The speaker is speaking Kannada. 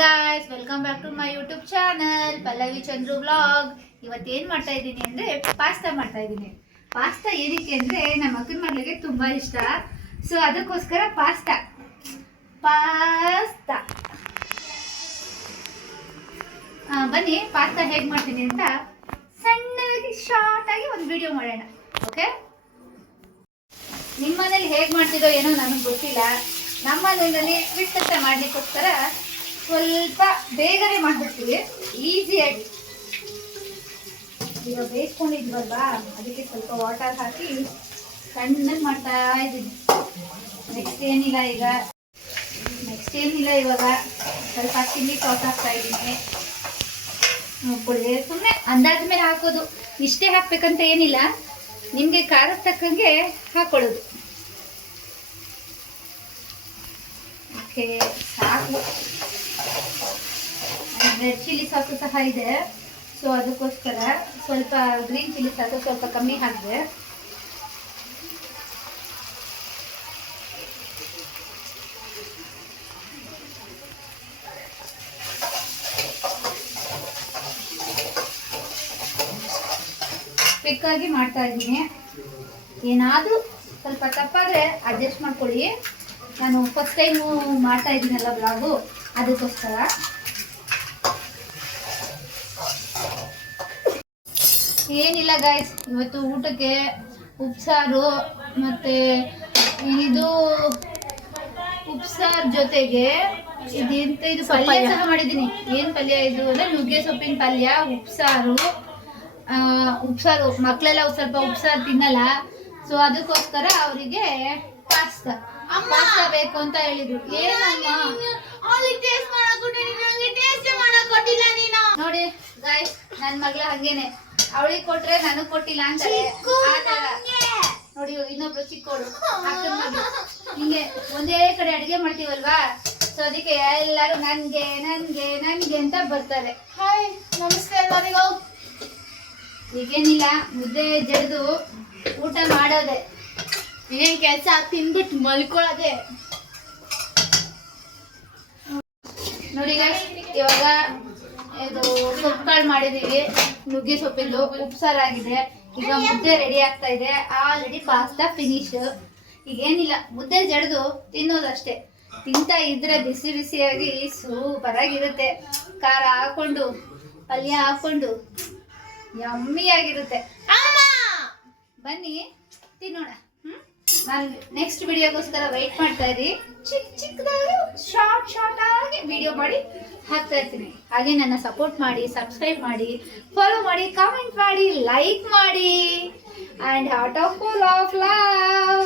Guys, welcome back to my YouTube channel Pallavi Chandru vlog. ಇವತ್ತೇನು ಮಾಡ್ತಾ ಇದ್ದೀನಿ ಅಂದರೆ ಪಾಸ್ತಾ ಮಾಡ್ತಾ ಇದ್ದೀನಿ. ಪಾಸ್ತಾ ಏನಕ್ಕೆ ಅಂದರೆ ನಮ್ಮ ಅಕ್ಕನ ಮಗಳಿಗೆ ತುಂಬ ಇಷ್ಟ. ಸೊ ಅದಕ್ಕೋಸ್ಕರ ಪಾಸ್ತಾ ಬನ್ನಿ ಪಾಸ್ತಾ ಹೇಗೆ ಮಾಡ್ತೀನಿ ಅಂತ ಸಣ್ಣದಾಗಿ ಶಾರ್ಟ್ ಆಗಿ ಒಂದು ವಿಡಿಯೋ ಮಾಡೋಣ. ಓಕೆ, ನಿಮ್ಮ ಮನೇಲಿ ಹೇಗೆ ಮಾಡ್ತಿದ್ದೋ ಏನೋ ನನಗೆ ಗೊತ್ತಿಲ್ಲ. ನಮ್ಮ ಮನೆಯಲ್ಲಿ ಕ್ವಿಕ್ ಅಂತ ಮಾಡಲಿಕ್ಕೋಸ್ಕರ ಸ್ವಲ್ಪ ಬೇಗನೆ ಮಾಡಿಬಿಡ್ತೀವಿ, ಈಸಿಯಾಗಿ. ಈಗ ಬೇಯಿಸ್ಕೊಂಡಿದ್ವಲ್ವಾ, ಅದಕ್ಕೆ ಸ್ವಲ್ಪ ವಾಟರ್ ಹಾಕಿ ಸಣ್ಣಗೆ ಮಾಡ್ತಾ ಇದ್ದೀನಿ. ನೆಕ್ಸ್ಟ್ ಏನಿಲ್ಲ ಇವಾಗ ಸ್ವಲ್ಪ ಚಿಲ್ಲಿ ಸಾಸ್ ಹಾಕ್ತಾ ಇದ್ದೀನಿ. ನೋಡ್ಕೊಳ್ಳಿ, ಸುಮ್ಮನೆ ಅಂದಾಜ ಮೇಲೆ ಹಾಕೋದು, ಇಷ್ಟೇ ಹಾಕ್ಬೇಕಂತ ಏನಿಲ್ಲ, ನಿಮಗೆ ಖಾರದ ತಕ್ಕಂಗೆ ಹಾಕೊಳ್ಳೋದು. ಓಕೆ, ಸಾಕು. ರೆಡ್ ಚಿಲ್ಲಿ ಸಾಸು ಸಹ ಇದೆ, ಸೊ ಅದಕ್ಕೋಸ್ಕರ ಸ್ವಲ್ಪ ಗ್ರೀನ್ ಚಿಲ್ಲಿ ಸಾಸು ಸ್ವಲ್ಪ ಕಮ್ಮಿ ಹಾಕಿದೆ. ಕ್ವಿಕ್ಕಾಗಿ ಮಾಡ್ತಾ ಇದ್ದೀನಿ. ಏನಾದರೂ ಸ್ವಲ್ಪ ತಪ್ಪಾದರೆ ಅಡ್ಜಸ್ಟ್ ಮಾಡ್ಕೊಳ್ಳಿ. ನಾನು ಫಸ್ಟ್ ಟೈಮು ಮಾಡ್ತಾ ಇದ್ದೀನಲ್ಲ ಬ್ಲಾಗು, ಅದಕ್ಕೋಸ್ಕರ. ಏನಿಲ್ಲ ಗಾಯ್ಸ್, ಇವತ್ತು ಊಟಕ್ಕೆ ಉಪ್ಸಾರು ಮತ್ತು ಇದು ಉಪ್ಸಾರು ಜೊತೆಗೆ ಇದು ಪಲ್ಯ ಸಹ ಮಾಡಿದ್ದೀನಿ. ಏನು ಪಲ್ಯ ಇದು ಅಂದರೆ ನುಗ್ಗೆ ಸೊಪ್ಪಿನ ಪಲ್ಯ, ಉಪ್ಸಾರು. ಮಕ್ಕಳೆಲ್ಲ ಸ್ವಲ್ಪ ಉಪ್ಸಾರು ತಿನ್ನಲ್ಲ, ಸೊ ಅದಕ್ಕೋಸ್ಕರ ಅವರಿಗೆ ಪಾಸ್ತಾ ಬೇಕು ಅಂತ ಹೇಳಿದ್ರು. ನೋಡಿ ಗಾಯ್ಸ್, ನನ್ನ ಮಗಳ ಹಂಗೇನೆ, ಅವಳಿಗೆ ಕೊಟ್ರೆ ನನಗ್ ಕೊಟ್ಟಿಲ್ಲ ಅಂತಾರೆ. ನೋಡಿ, ಇನ್ನೊಬ್ರು ಚಿಕ್ಕೋಳು ಹಿಂಗೆ ಒಂದೇ ಕಡೆ ಅಡಿಗೆ ಮಾಡ್ತೀವಲ್ವಾ, ಸೊ ಅದಕ್ಕೆ ಎಲ್ಲರೂ ನನ್ಗೆ ನನ್ಗೆ ನನ್ಗೆ ಅಂತ ಬರ್ತಾರೆ. ಹಾಯ್, ನಮಸ್ತೆ ಎಲ್ಲರಿಗೂ. ಈಗೇನಿಲ್ಲ, ಮುದ್ದೆ ಜಡ್ದು ಊಟ ಮಾಡೋದೆ, ಏನ್ ಕೆಲಸ ತಿನ್ಬಿಟ್ಟು ಮಲ್ಕೊಳ್ಳೋದೆ. ನೋಡಿ ಗಾಯ್ಸ್, ಇವಾಗ ಇದು ಸೊಪ್ಪು ಕಾಳು ಮಾಡಿದೀವಿ, ನುಗ್ಗೆ ಸೊಪ್ಪಿಂದು ಉಪ್ಸಾರಾಗಿದೆ. ಈಗ ಮುದ್ದೆ ರೆಡಿ ಆಗ್ತಾ ಇದೆ. Already pasta finish. ಈಗೇನಿಲ್ಲ, ಮುದ್ದೆ ಜಡ್ದು ತಿನ್ನೋದಷ್ಟೇ. ತಿಂತಾ ಇದ್ರೆ ಬಿಸಿ ಬಿಸಿಯಾಗಿ ಸೂಪರ್ ಆಗಿರುತ್ತೆ. ಖಾರ ಹಾಕೊಂಡು ಪಲ್ಯ ಹಾಕೊಂಡು ಯಮ್ಮಿ ಆಗಿರುತ್ತೆ. ಬನ್ನಿ ತಿನ್ನೋಣ. ನಾನು ನೆಕ್ಸ್ಟ್ ವಿಡಿಯೋಗೋಸ್ಕರ ವೆಯ್ಟ್ ಮಾಡ್ತಾ ಇರಿ. ಚಿಕ್ಕದಾಗಿ ಶಾರ್ಟ್ ಆಗಿ ವಿಡಿಯೋ ಮಾಡಿ ಹಾಕ್ತಾ ಇರ್ತೀನಿ. ಹಾಗೆ ನನ್ನ ಸಪೋರ್ಟ್ ಮಾಡಿ, ಸಬ್ಸ್ಕ್ರೈಬ್ ಮಾಡಿ, ಫಾಲೋ ಮಾಡಿ, ಕಾಮೆಂಟ್ ಮಾಡಿ, ಲೈಕ್ ಮಾಡಿ, and heart of full of love.